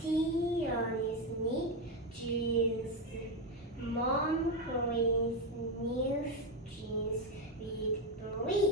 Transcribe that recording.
tea on his knee, jeans. Mom cleans new jeans with bread.